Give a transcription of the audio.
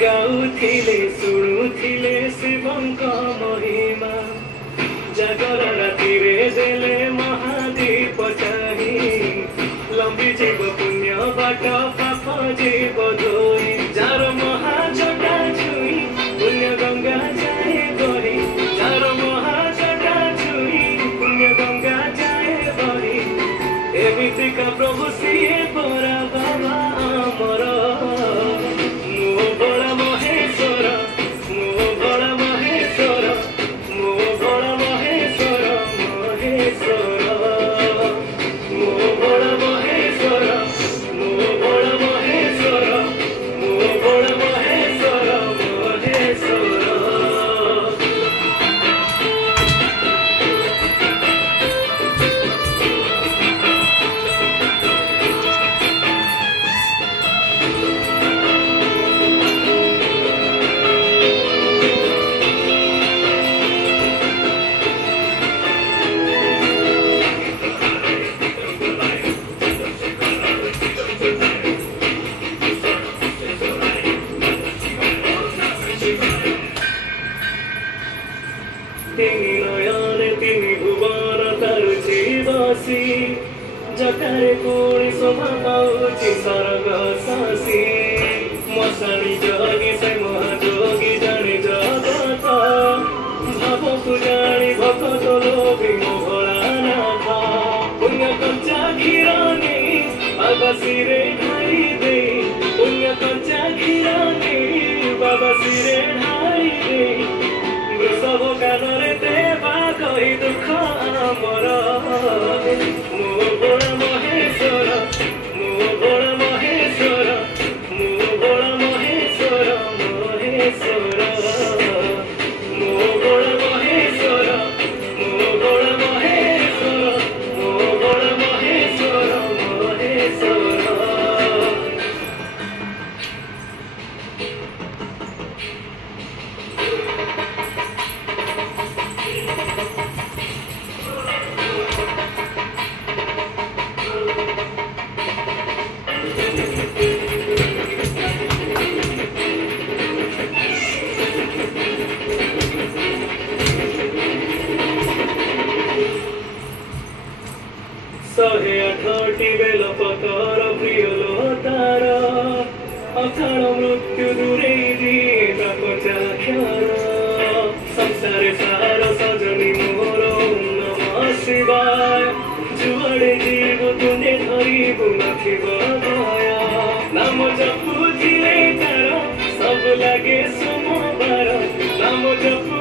गाउथिले शुणुथिले शिवंक महिमा जागर रातिरे देले महादीप चाही लंबी जीव पुण्य बाट पाप जीव धोई जार महाजटा छुई पुण्य गंगा जाए बही जार महाजटा छुई पुण्य गंगा जाए बही एमितिका प्रभु सिए परा बाबा आमर मो बड़ा महेश्वर मो बड़ा महेश्वर मो बड़ा महेश्वर महेश्वर मो बड़ा महेश्वर मो बड़ा महेश्वर मो बड़ा महेश्वर महेश्वर तिमी नयने तिमी भुवन तरुची बसी जटारे कोणी शोभा पाउची स्वर्ग सासी मसाणी जगी से महाजोगी जाने जगत भावकु जानी भक्त लोभी मो भोलानाथ पुण्य कंचा घिरानी बाबा सिरे ढाई दे पुण्य कंचा घिरानी बाबा सिरे ढाई दे सब कानरे देवा कही दुख आमर मो बड़ा महेश्वर मो बड़ा महेश्वर मो बड़ा महेश्वर महेश्वर मो बड़ा महेश्वर मो बड़ा महेश्वर मो बड़ा महेश्वर महेश्वर शहे आठटी बेल पतर प्रिय लोतार अखाण मृत्यु दूरे दिए चाक्षर संसारे सार सजनी मोर नमः शिवाय जुआड़े जीव तुने धरिबु नथिब भय नाम जपुथिले तार सब लागे सोमवार नाम जपु